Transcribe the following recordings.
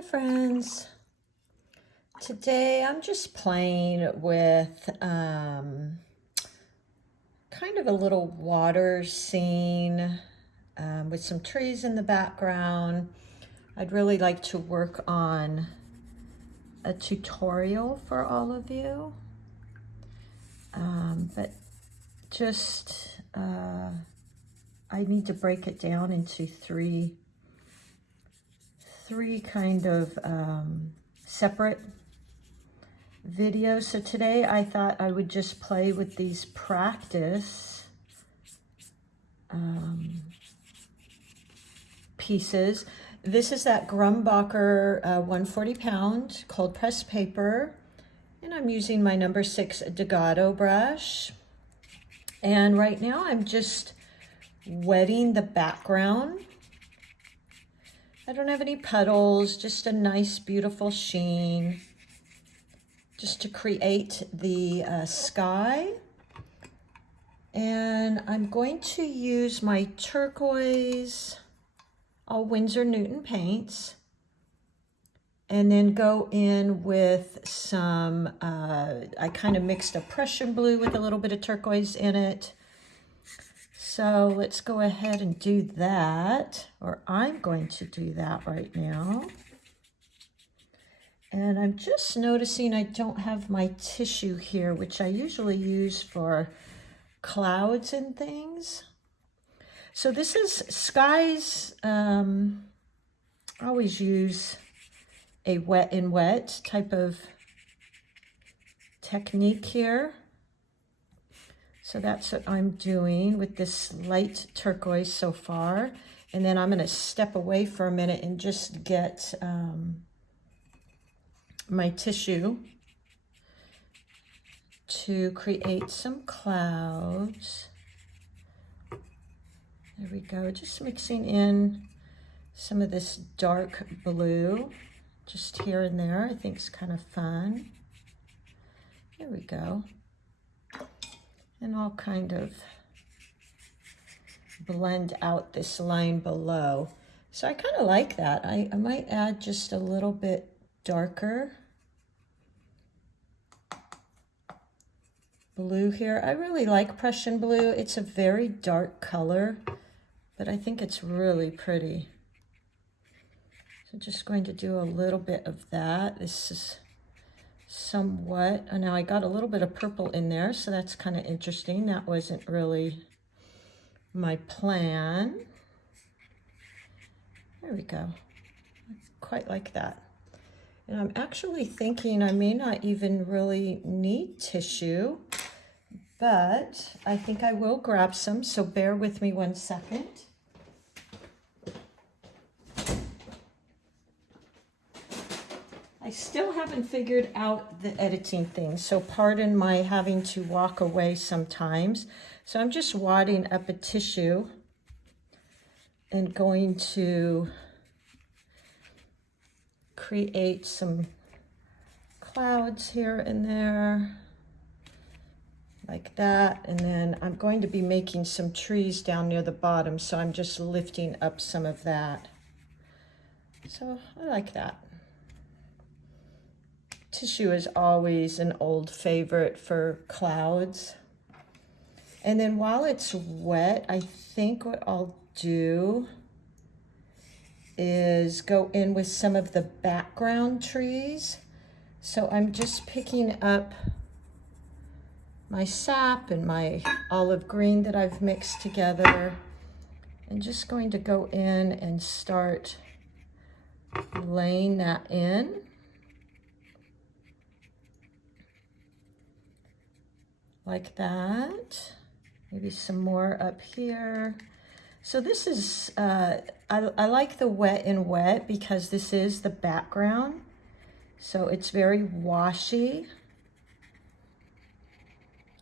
Hi friends, today I'm just playing with kind of a little water scene with some trees in the background. I'd really like to work on a tutorial for all of you, but just I need to break it down into three kind of separate videos. So today I thought I would just play with these practice pieces. This is that Grumbacher 140 pound cold pressed paper, and I'm using my number 6 Degado brush. And right now I'm just wetting the background. I don't have any puddles, just a nice, beautiful sheen, just to create the sky. And I'm going to use my turquoise, all Winsor Newton paints, and then go in with some, I kind of mixed a Prussian blue with a little bit of turquoise in it. So let's go ahead and do that, or I'm going to do that right now. And I'm just noticing I don't have my tissue here, which I usually use for clouds and things. So this is skies. I always use a wet and wet type of technique here. So that's what I'm doing with this light turquoise so far. And then I'm going to step away for a minute and just get my tissue to create some clouds. There we go. Just mixing in some of this dark blue just here and there. I think it's kind of fun. There we go. And I'll kind of blend out this line below. So I kind of like that. I might add just a little bit darker blue here. I really like Prussian blue. It's a very dark color, but I think it's really pretty. So just going to do a little bit of that. This is somewhat, and now I got a little bit of purple in there, so that's kind of interesting. That wasn't really my plan. There we go. Quite like that. And I'm actually thinking I may not even really need tissue, but I think I will grab some, so bear with me 1 second. I still haven't figured out the editing thing, so pardon my having to walk away sometimes. So I'm just wadding up a tissue and going to create some clouds here and there, like that. And then I'm going to be making some trees down near the bottom, so I'm just lifting up some of that. So I like that. Tissue is always an old favorite for clouds. And then while it's wet, I think what I'll do is go in with some of the background trees. So I'm just picking up my sap and my olive green that I've mixed together, and just going to go in and start laying that in. Like that. Maybe some more up here. So this is, I like the wet and wet because this is the background. So it's very washy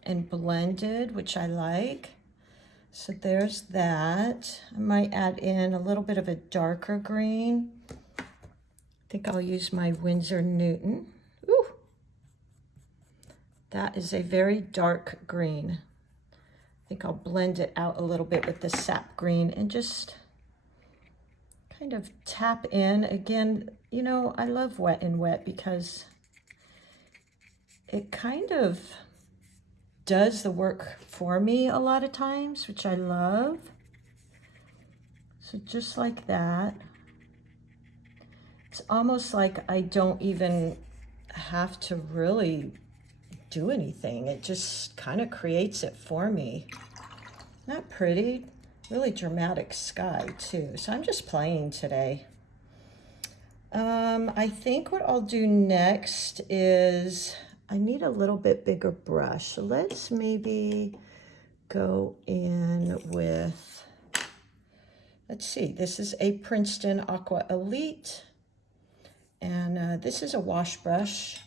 and blended, which I like. So there's that. I might add in a little bit of a darker green. I think I'll use my Winsor Newton. Ooh. That is a very dark green. I think I'll blend it out a little bit with the sap green and just kind of tap in. Again, you know, I love wet and wet because it kind of does the work for me a lot of times, which I love. So just like that. It's almost like I don't even have to really do anything. It just kind of creates it for me. Not pretty, really dramatic sky too. So I'm just playing today. I think what I'll do next is I need a little bit bigger brush. So let's maybe go in with, let's see, this is a Princeton Aqua Elite. And this is a wash brush.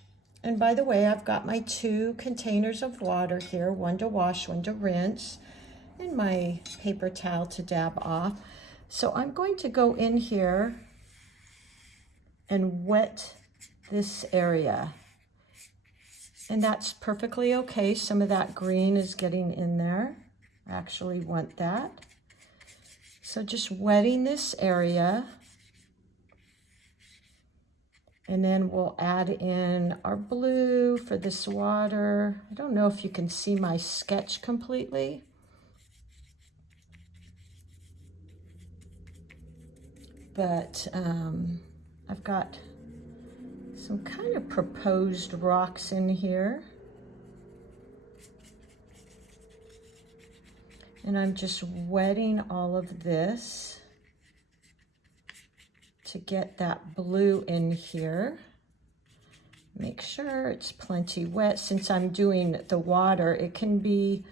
And by the way, I've got my 2 containers of water here, one to wash, one to rinse, and my paper towel to dab off. So I'm going to go in here and wet this area. And that's perfectly okay. Some of that green is getting in there. I actually want that. So just wetting this area. And then we'll add in our blue for this water. I don't know if you can see my sketch completely. But I've got some kind of proposed rocks in here. And I'm just wetting all of this to get that blue in here. Make sure it's plenty wet. Since I'm doing the water, it can be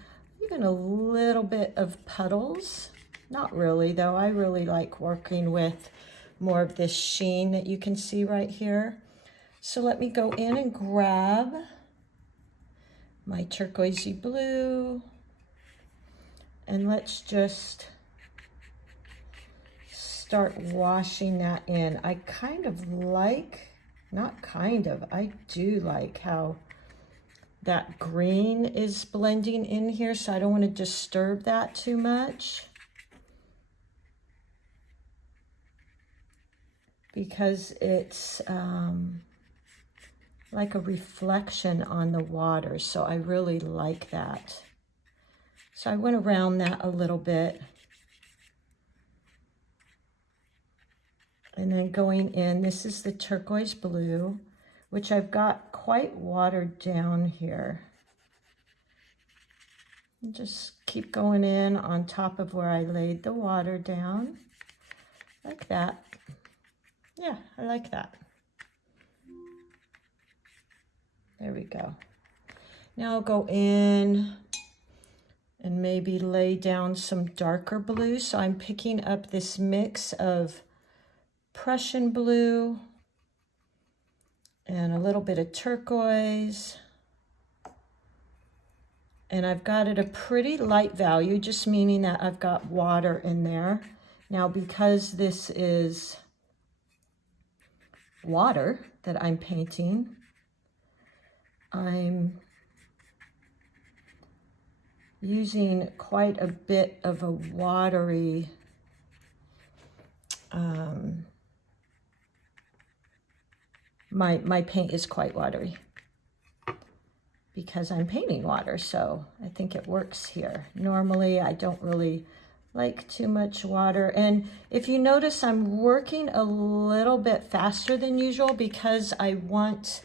even a little bit of puddles. Not really though, I really like working with more of this sheen that you can see right here. So let me go in and grab my turquoisey blue, and let's just start washing that in. I kind of like, not kind of, I do like how that green is blending in here, so I don't want to disturb that too much, because it's like a reflection on the water, so I really like that. So I went around that a little bit. And then going in, this is the turquoise blue, which I've got quite watered down here. And just keep going in on top of where I laid the water down, like that. Yeah, I like that. There we go. Now I'll go in and maybe lay down some darker blue. So I'm picking up this mix of Prussian blue and a little bit of turquoise. And I've got it a pretty light value, just meaning that I've got water in there. Now, because this is water that I'm painting, I'm using quite a bit of a watery my paint is quite watery because I'm painting water, so I think it works here. Normally I don't really like too much water, and if you notice, I'm working a little bit faster than usual because I want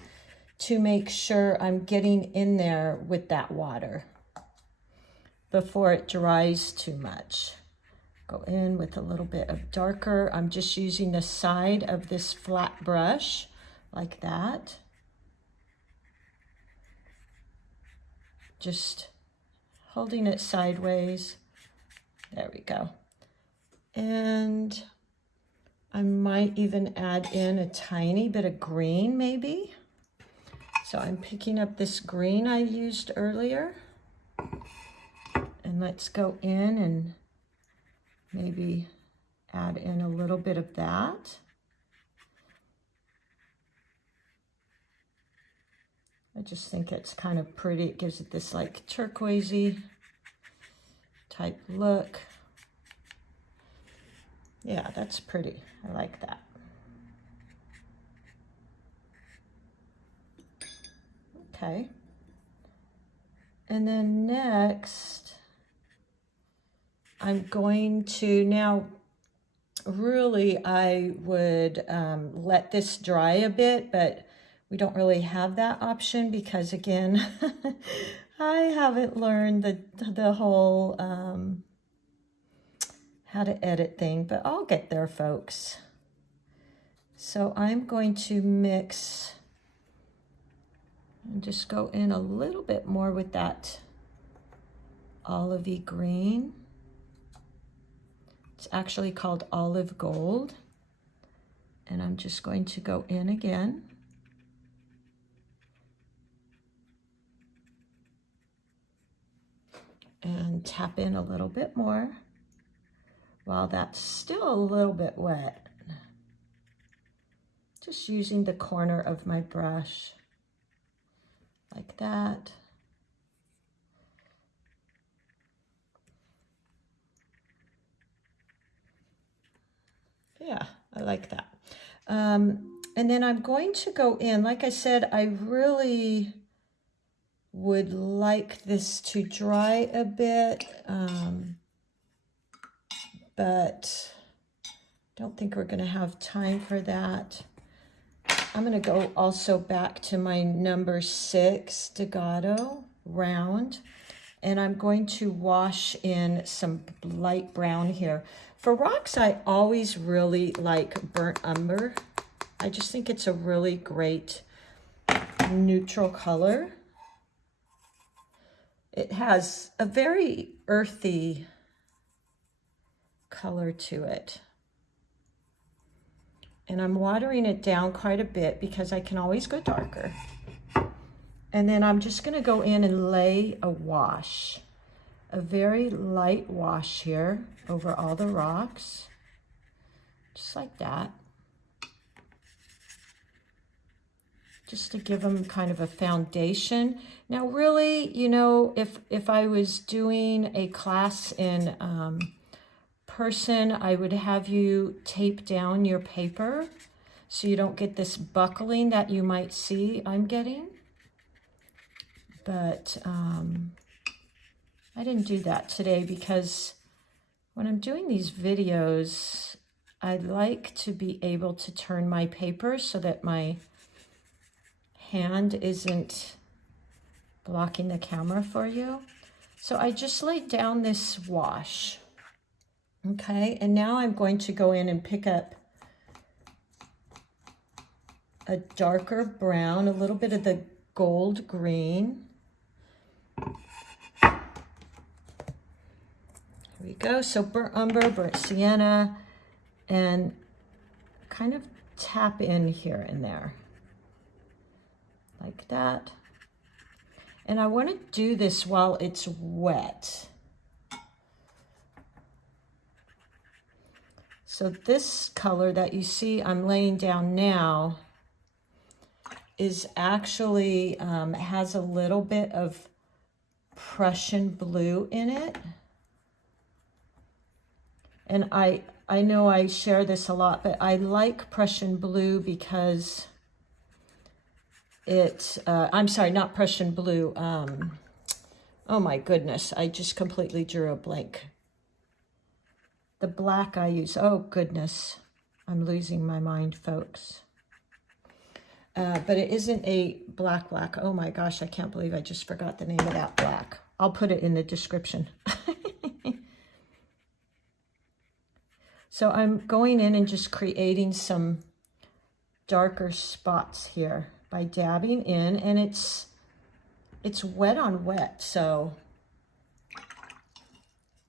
to make sure I'm getting in there with that water before it dries too much. Go in with a little bit of darker. I'm just using the side of this flat brush like that. Just holding it sideways. There we go. And I might even add in a tiny bit of green maybe. So I'm picking up this green I used earlier. And let's go in and maybe add in a little bit of that. I just think it's kind of pretty. It gives it this like turquoisey type look. Yeah, that's pretty. I like that. Okay. And then next, I'm going to now, really, I would let this dry a bit, but we don't really have that option because, again, I haven't learned the whole how to edit thing, but I'll get there, folks. So I'm going to mix and just go in a little bit more with that olivey green. It's actually called olive gold. And I'm just going to go in again. And tap in a little bit more while that's still a little bit wet. Just using the corner of my brush like that. Yeah, I like that. And then I'm going to go in, like I said, I really would like this to dry a bit, but don't think we're going to have time for that. I'm going to go also back to my number 6 staccato round, and I'm going to wash in some light brown here. For rocks, I always really like burnt umber. I just think it's a really great neutral color. It has a very earthy color to it. And I'm watering it down quite a bit because I can always go darker. And then I'm just going to go in and lay a wash, a very light wash here over all the rocks, just like that. Just to give them kind of a foundation. Now really, you know, if I was doing a class in person, I would have you tape down your paper so you don't get this buckling that you might see I'm getting. But I didn't do that today because when I'm doing these videos, I like to be able to turn my paper so that my hand isn't blocking the camera for you. So I just laid down this wash. Okay, and now I'm going to go in and pick up a darker brown, a little bit of the gold green. Here we go. So burnt umber, burnt sienna, and kind of tap in here and there. Like that. And I want to do this while it's wet. So this color that you see I'm laying down now is actually, has a little bit of Prussian blue in it. And I know I share this a lot, but I like Prussian blue because it's, I'm sorry, not Prussian blue. Oh my goodness, I just completely drew a blank. The black I use, oh goodness, I'm losing my mind, folks. But it isn't a black. Oh my gosh, I can't believe I just forgot the name of that black. I'll put it in the description. So I'm going in and just creating some darker spots here by dabbing in, and it's wet on wet, so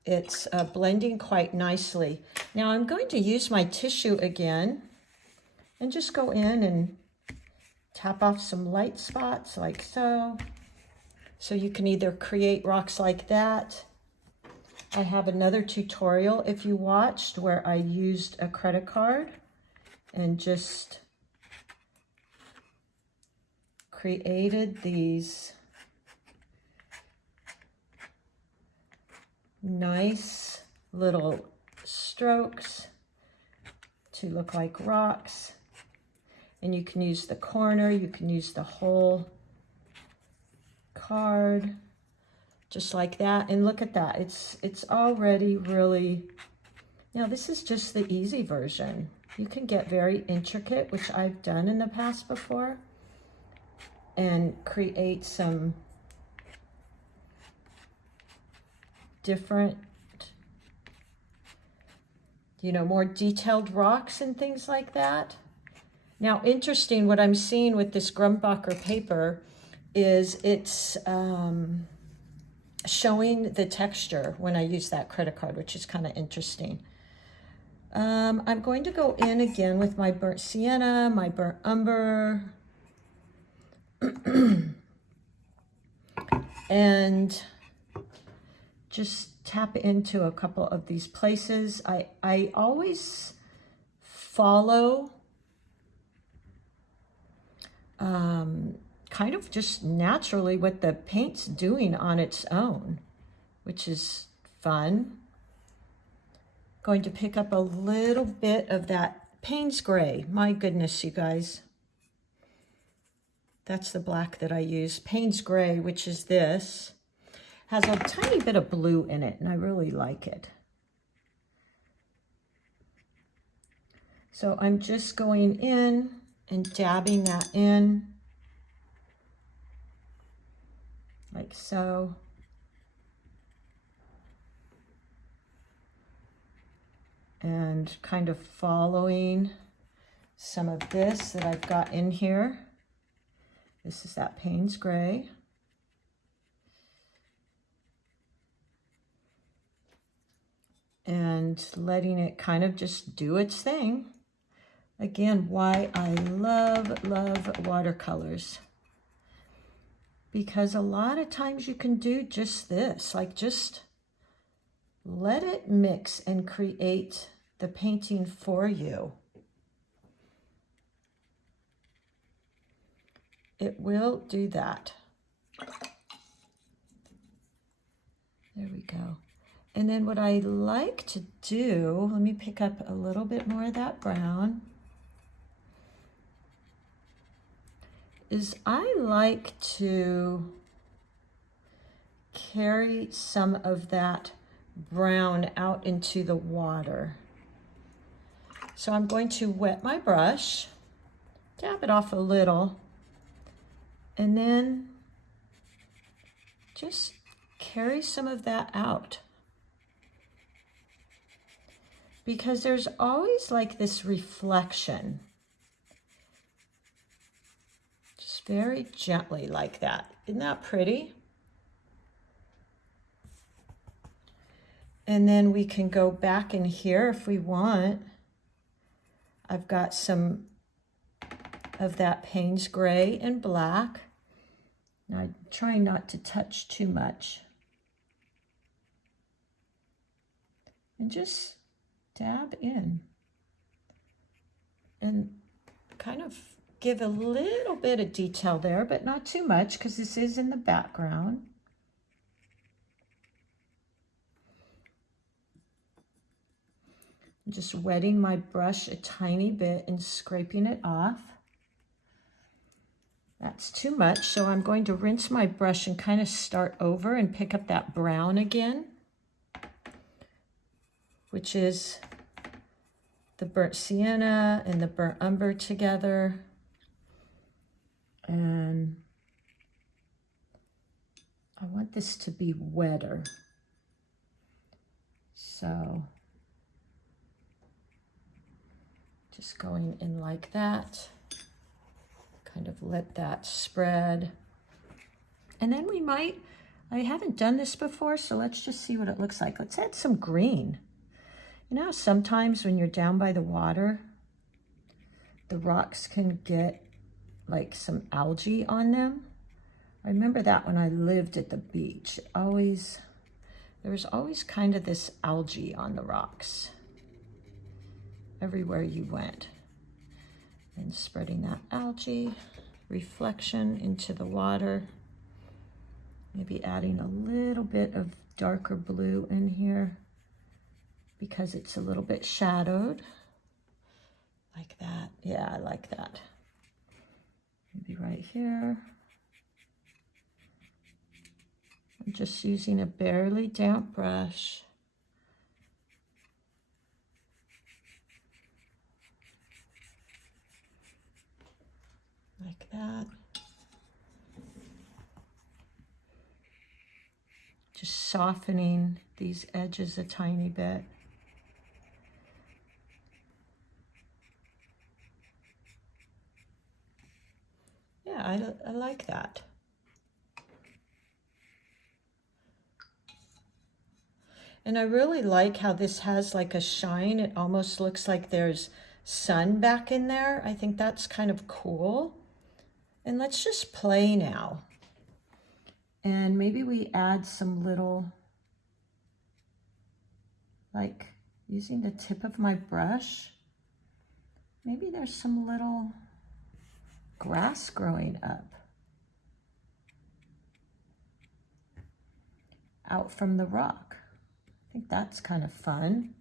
it's blending quite nicely. Now I'm going to use my tissue again and just go in and tap off some light spots like so. So you can either create rocks like that. I have another tutorial if you watched where I used a credit card and just created these nice little strokes to look like rocks. And you can use the corner, you can use the whole card, just like that. And look at that, it's already really, now this is just the easy version. You can get very intricate, which I've done in the past before, and create some different, you know, more detailed rocks and things like that. Now, interesting, what I'm seeing with this Grumbacher paper is it's showing the texture when I use that credit card, which is kind of interesting. I'm going to go in again with my burnt sienna, my burnt umber, and just tap into a couple of these places. I always follow kind of just naturally what the paint's doing on its own, which is fun. Going to pick up a little bit of that Payne's Gray. My goodness, you guys. That's the black that I use. Payne's Gray, which is this, has a tiny bit of blue in it, and I really like it. So I'm just going in and dabbing that in, like so. And kind of following some of this that I've got in here. This is that Payne's Gray. And letting it kind of just do its thing. Again, why I love watercolors. Because a lot of times you can do just this, like just let it mix and create the painting for you. It will do that. There we go. And then what I like to do, let me pick up a little bit more of that brown, is I like to carry some of that brown out into the water. So I'm going to wet my brush, dab it off a little, and then just carry some of that out. Because there's always like this reflection. Just very gently like that. Isn't that pretty? And then we can go back in here if we want. I've got some of that Payne's Gray and black. Now I'm trying not to touch too much. And just dab in. And kind of give a little bit of detail there, but not too much because this is in the background. Just wetting my brush a tiny bit and scraping it off. That's too much, so I'm going to rinse my brush and kind of start over and pick up that brown again, which is the burnt sienna and the burnt umber together. And I want this to be wetter. So just going in like that, kind of let that spread. And then we might, I haven't done this before, so let's just see what it looks like. Let's add some green. You know, sometimes when you're down by the water, the rocks can get like some algae on them. I remember that when I lived at the beach. There was always kind of this algae on the rocks everywhere you went. And spreading that algae reflection into the water. Maybe adding a little bit of darker blue in here because it's a little bit shadowed. Like that. Yeah, I like that. Maybe right here. I'm just using a barely damp brush. Like that. Just softening these edges a tiny bit. Yeah, I like that. And I really like how this has like a shine. It almost looks like there's sun back in there. I think that's kind of cool. And let's just play now. And maybe we add some little, like using the tip of my brush, maybe there's some little grass growing up out from the rock. I think that's kind of fun.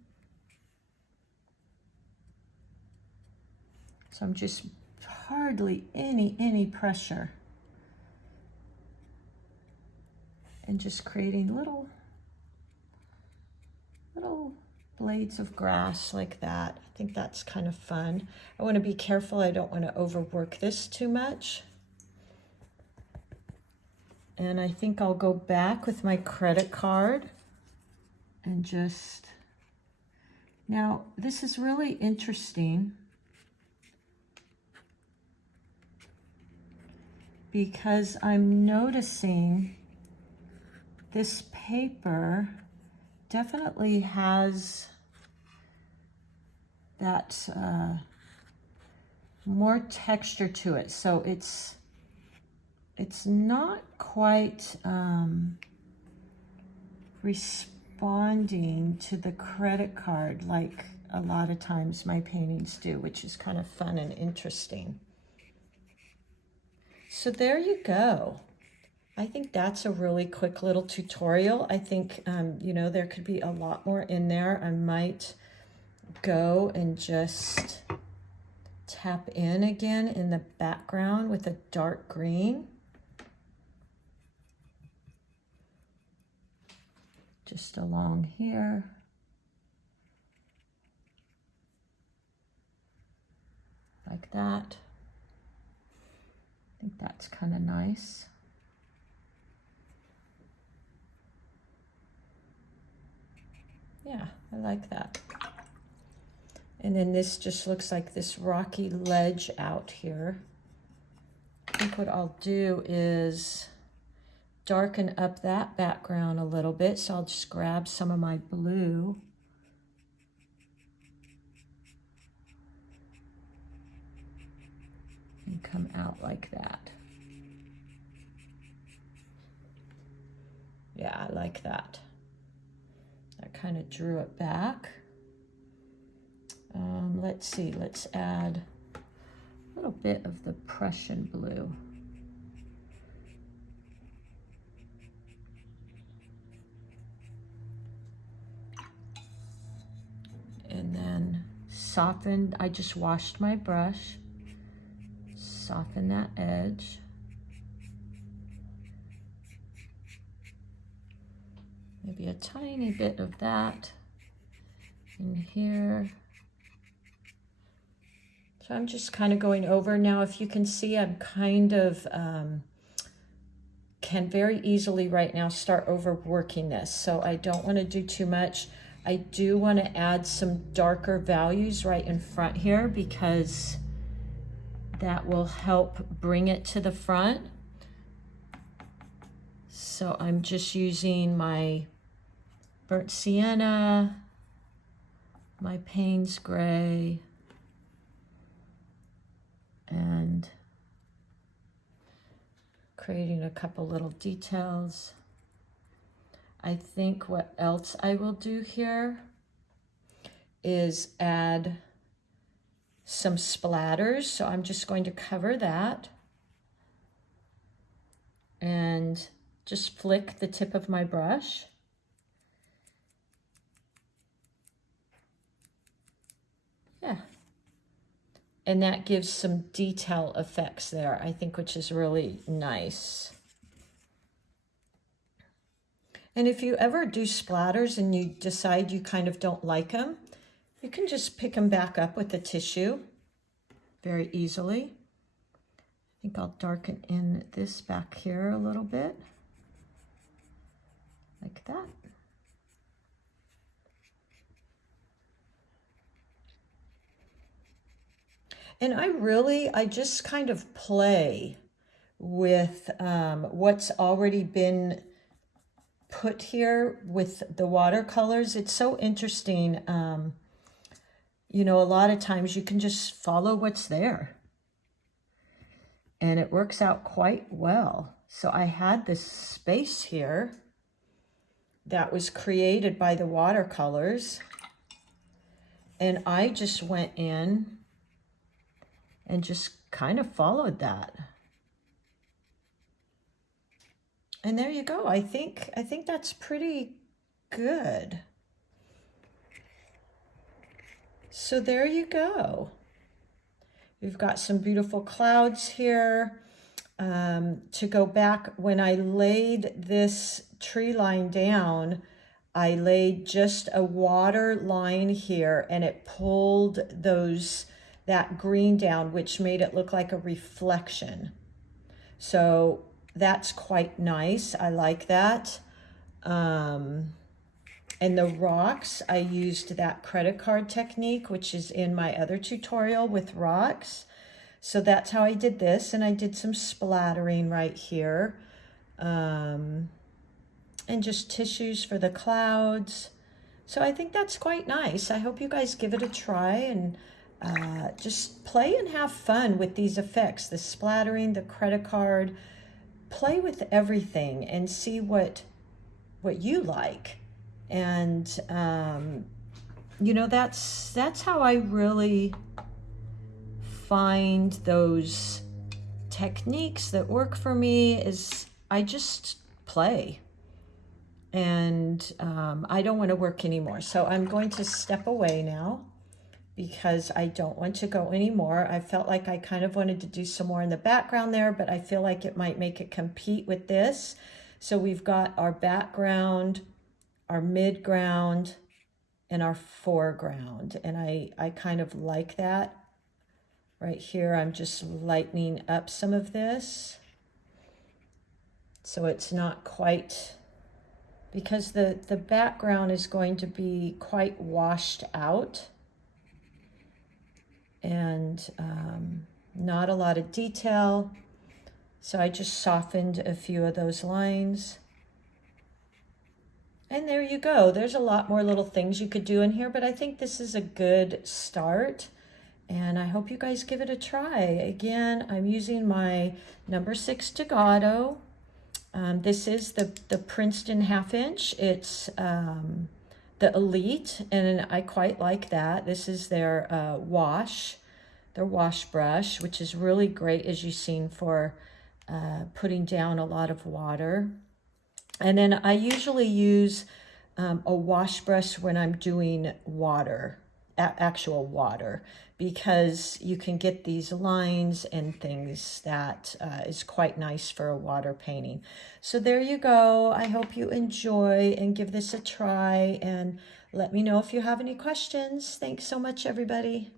So I'm just hardly any pressure. And just creating little blades of grass like that. I think that's kind of fun. I want to be careful. I don't want to overwork this too much. And I think I'll go back with my credit card and just, now this is really interesting because I'm noticing this paper definitely has that more texture to it. So it's not quite responding to the credit card like a lot of times my paintings do, which is kind of fun and interesting. So there you go. I think that's a really quick little tutorial. I think, you know, there could be a lot more in there. I might go and just tap in again in the background with a dark green. Just along here. Like that. I think that's kind of nice. Yeah, I like that. And then this just looks like this rocky ledge out here. I think what I'll do is darken up that background a little bit. So I'll just grab some of my blue. And come out like that. Yeah, I like that. I kind of drew it back. Let's see, let's add a little bit of the Prussian blue. And then soften, I just washed my brush, soften that edge. Maybe a tiny bit of that in here. So I'm just kind of going over. Now, if you can see, I'm kind of, can very easily right now start overworking this. So I don't want to do too much. I do want to add some darker values right in front here because that will help bring it to the front. So I'm just using my burnt sienna, my Payne's gray, and creating a couple little details. I think what else I will do here is add some splatters. So I'm just going to cover that and just flick the tip of my brush. Yeah, And that gives some detail effects there, I think, which is really nice. And if you ever do splatters and you decide you kind of don't like them, you can just pick them back up with the tissue very easily. I think I'll darken in this back here a little bit, like that. And I just kind of play with what's already been put here with the watercolors. It's so interesting. You know, a lot of times you can just follow what's there. And it works out quite well. So I had this space here that was created by the watercolors. And I just went in and just kind of followed that. And there you go. I think that's pretty good. So there you go. We've got some beautiful clouds here. To go back, when I laid this tree line down, I laid just a water line here and it pulled that green down, which made it look like a reflection. So that's quite nice. I like that. And the rocks, I used that credit card technique, which is in my other tutorial with rocks. So that's how I did this. And I did some splattering right here. And just tissues for the clouds. So I think that's quite nice. I hope you guys give it a try and just play and have fun with these effects, the splattering, the credit card. Play with everything and see what you like. And you know, that's how I really find those techniques that work for me. Is I just play. And I don't want to work anymore. So I'm going to step away now because I don't want to go anymore. I felt like I kind of wanted to do some more in the background there, but I feel like it might make it compete with this. So we've got our background, our midground, and our foreground. And I kind of like that. Right here, I'm just lightening up some of this. So it's not quite, because the background is going to be quite washed out. And not a lot of detail. So I just softened a few of those lines. And there you go. There's a lot more little things you could do in here, but I think this is a good start. And I hope you guys give it a try. Again, I'm using my number 6 Degado. This is the Princeton 1/2 inch. It's the Elite, and I quite like that. This is their their wash brush, which is really great, as you've seen, for putting down a lot of water. And then I usually use a wash brush when I'm doing water, actual water, because you can get these lines and things that is quite nice for a water painting. So there you go. I hope you enjoy and give this a try, and let me know if you have any questions. Thanks so much, everybody.